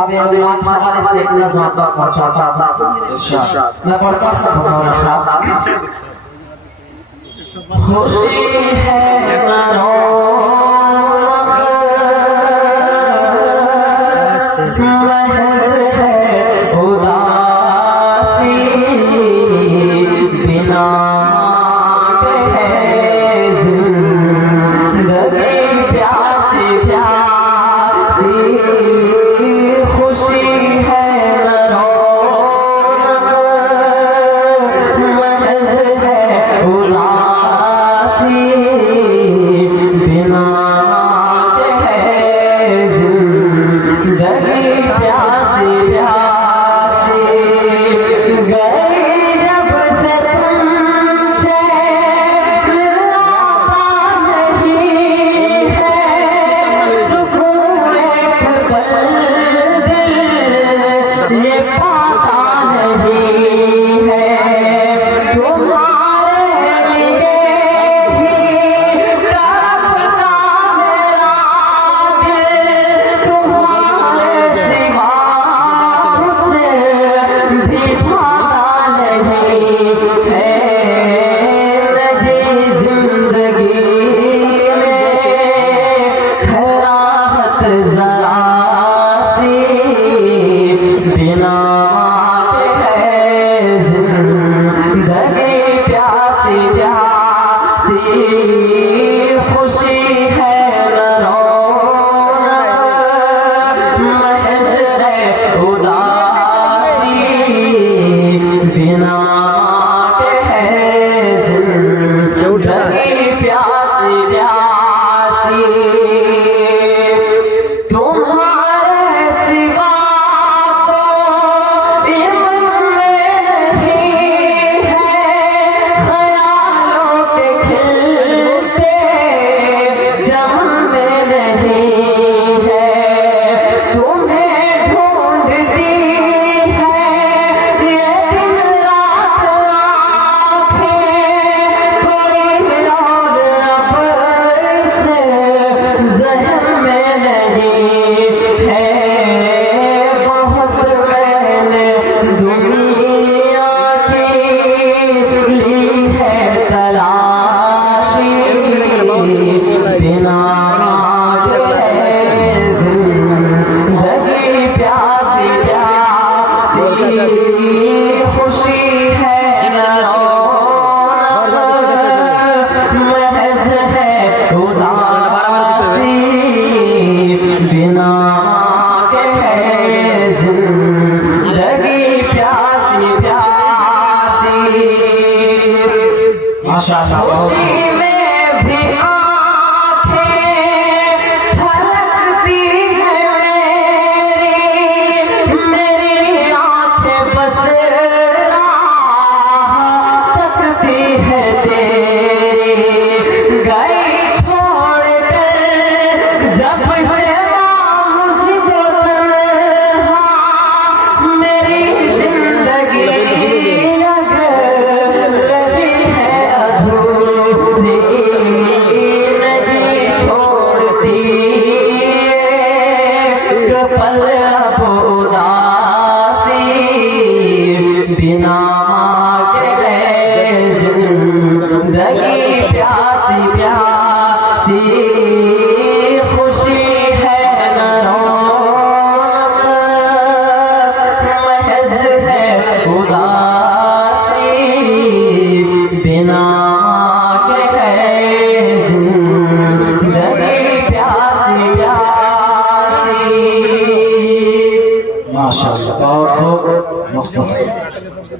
अब ये दिमाग हमारे से एक नज़र पहुंचाता मैं पढ़ता हूं खुशी है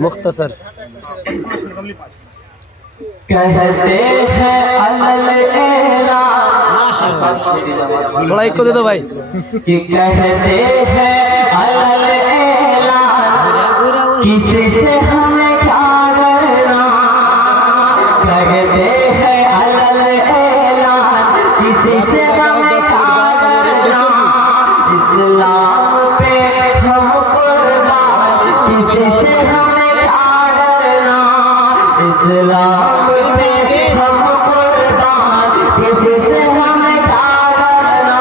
मुख्तसर कहते हैं थोड़ा एक को दे दो भाई कि कहते हैं किसी से हमें क्या करना, कहते हैं किसी से हमें क्या करना, इस्लाम पे हम कुर्बान, किसी से हमें क्या करना, इस्लाम पे हम कुर्बान, किसी से हमें क्या करना।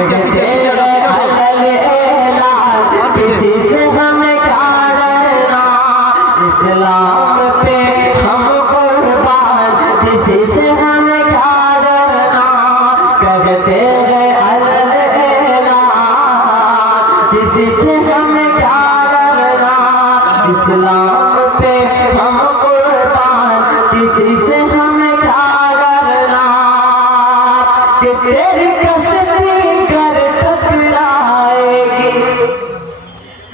पीछे पीछे पीछे किसी से हमें क्या डरना, इस्लाम पे हम कुर्बान, किसी से हमें क्या डरना, करते गए अल्लाह, किसी से हमें क्या डरना, इस्लाम पे हम कुर्बान, किसी से हमें क्या डरना, कि तेरी कश्ती कर टकराएगी,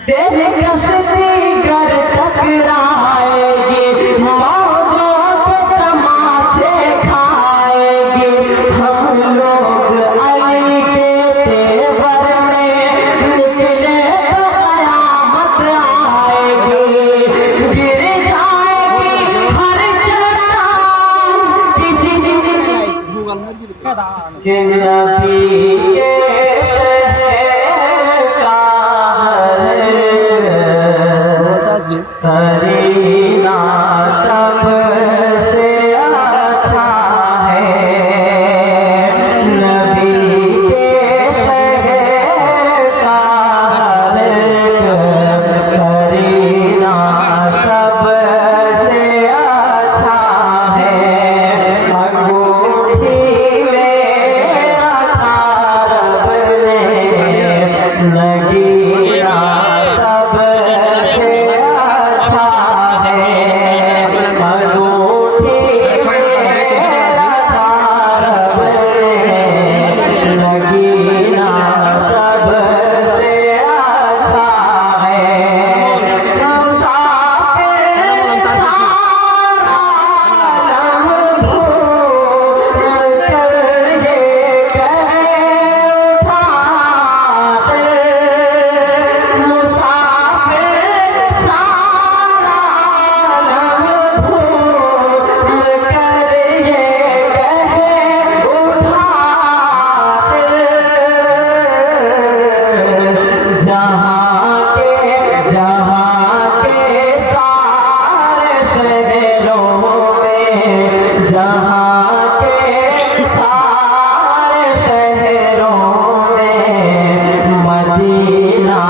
तेरी कश्ती कर टकराएगी, मौजों के तमाचे खाएगी, हम लोग अली के तेवर में निकले तो कयामत आएगी, गिर जाएगी हर चट्टान, किसी के नबी के शहर का करीना सबसे अच्छा है, नबी के शहर का करीना सबसे अच्छा है, अंगूठी में रखा रब ने, नगीना सबसे अच्छा है, अंगूठी में रखा रब ने, नगीना सबसे अच्छा है, मुसाफिर सारा आलम भूल कर ये कहे उठाते, मुसाफिर सारा आलम भूल कर ये कहे उठाते, जहाँ के सारे शहरों में, जहाँ के सारे शहरों में, मदीना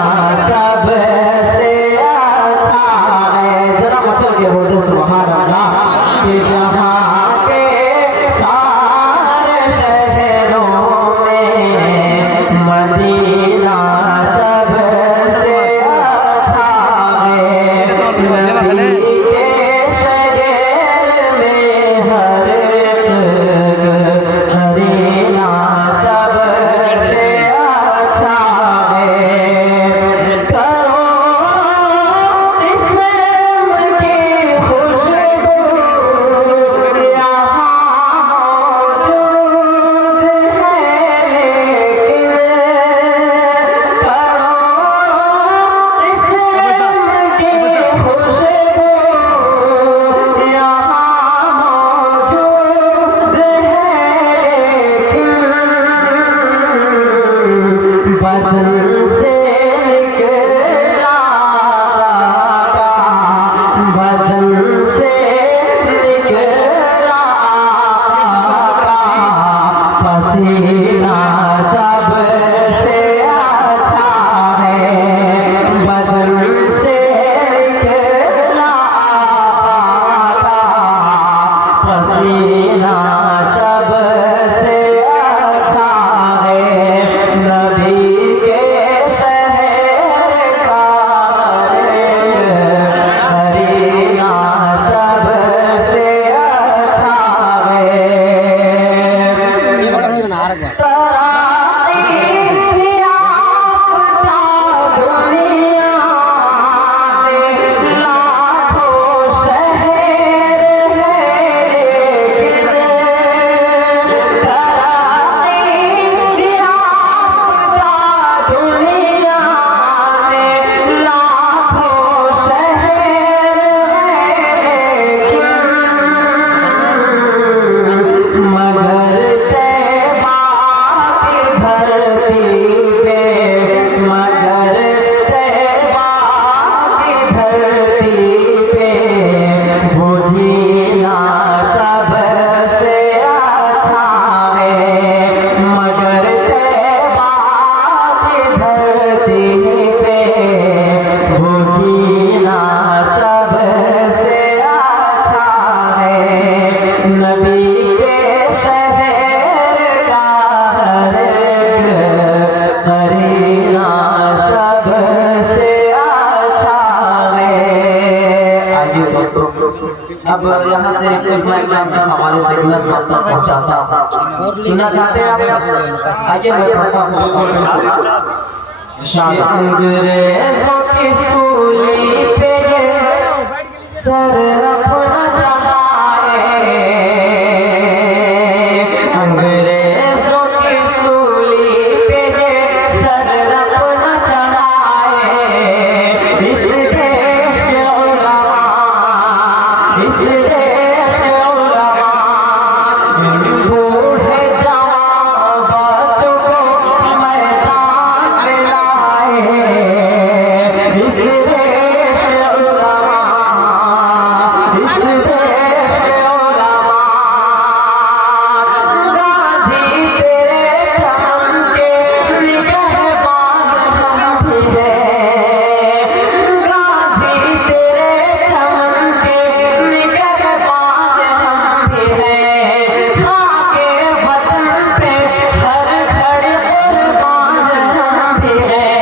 सबसे अच्छा है, जरा मचल के बोलते सुभान अल्लाह, कि जहाँ के सारे शहरों में, मदीना सबसे अच्छा है, नबी के शहर में हर करीना सबसे अच्छा है, करो किस्म की खुशबू यहाँ मौजूद है, लेकिन करो किस्म की खुशबू यहाँ मौजूद है, लेकिन बदन से निकला, बदन से निकला पसीना सबसे अच्छा है, बदन से निकला पसीना सबसे अच्छा है, नबी के अब यहाँ से एग्जाम के हवाले से नज़्म तक पहुँचाता हूँ। सुनना चाहते हैं आप? आइए मैं पढ़ता हूँ। अंग्रेज़ों की सूली पे सर अपना चढ़ाए, अंग्रेज़ों की सूली पे सर अपना चढ़ाए, इस देश के उलमा, इस देश के उलमा, बूढ़े जवान बच्चों को मैदान में लाए, इस देश के उलमा, इस देश के उलमा, गांधी तेरे चमन के निगहबान हम भी हैं, गांधी तेरे चमन के निगहबान हम भी हैं, खाके वतन पे हर घड़ी कुर्बान हम भी हैं,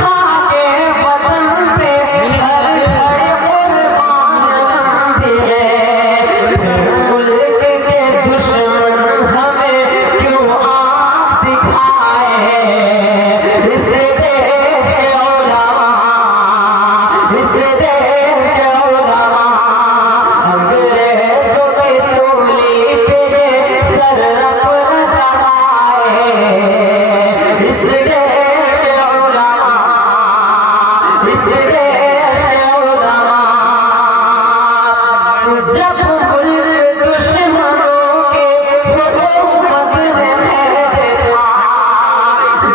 खाके वतन पे हर घड़ी कुर्बान हम भी हैं, मुल्क के दुश्मन हमें क्यों आँख दिखाए, इस देश के उलमा, इस देश के उलमा, अंग्रेज़ों की सूली पे सर अपना चढ़ाए, इस देश के उलमा, इस देश के उलमा, जब मुल्क दुश्मनों के हुकूमत में कैद था,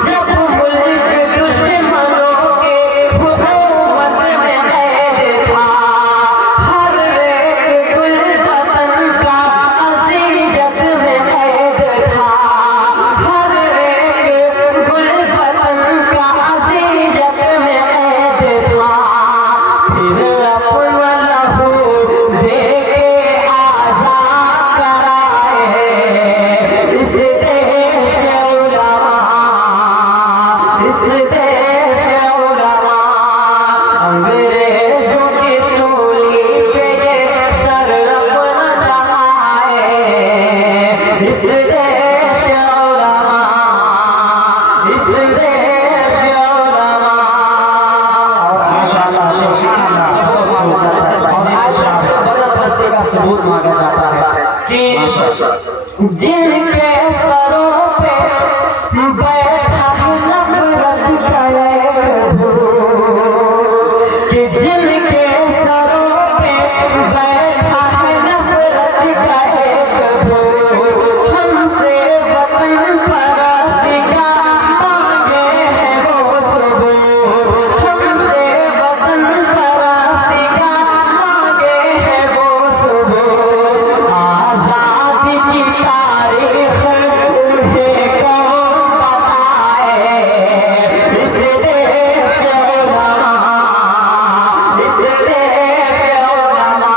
जब मुल्क दुश्मनों के हुकूमत में कैद था, हर एक गुलबदन का अज़ियत में कैद था, हर एक गुलबदन का अज़ियत में कैद था, फिर अपना लहू दे के आज़ाद कराए, इस देश के उलमा, इस देश के उलमा, अंग्रेज़ों की सूली पे सर अपना चढ़ाए, इस देश के उलमा, इस देश के उलमा। माशाअल्लाह बदबस्ती का सबूत मांगा जाता है कि जिनके सरों पे बैठा नफरत का एक भूत, कि जिनके सरों पे बैठा नफरत का एक भूत, हमसे वतन परस्ती का मांगे हैं वो सबूत, हमसे वतन परस्ती का मांगे हैं वो सबूत, आज़ादी की तारीख उन्हें कौन बताए, इस देश के उलमा, इस देश के उलमा,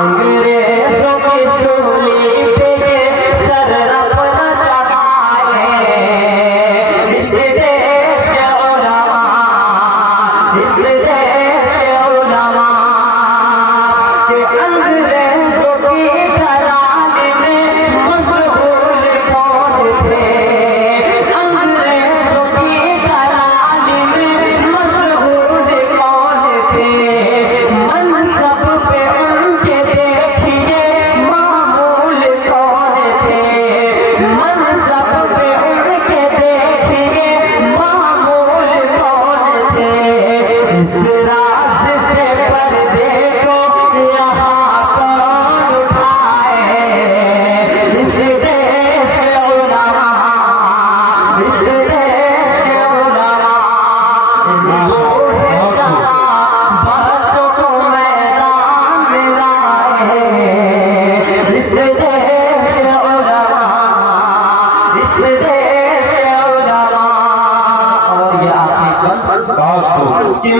अंग्रेज़ों की सूली पे सर अपना चढ़ाए, इस देश के उलमा, इस देश के उलमा, कि अंग्रेज़ों की दलाली में मशगूल कौन थे, अंग्रेज़ों की दलाली में मशगूल कौन थे, मनसब पे उनके देखिए मामूल कौन थे, मनसब पे उनके देखिए मामूल कौन थे, इस राज से पर्दे को यहाँ कौन उठाए, इस देश के उलमा, इस देश के उलमा, बूढ़े जवान बच्चों को मैदान में लाए, इस देश के उलमा, इस देश के उलमा। और ये आखिरी बंद कि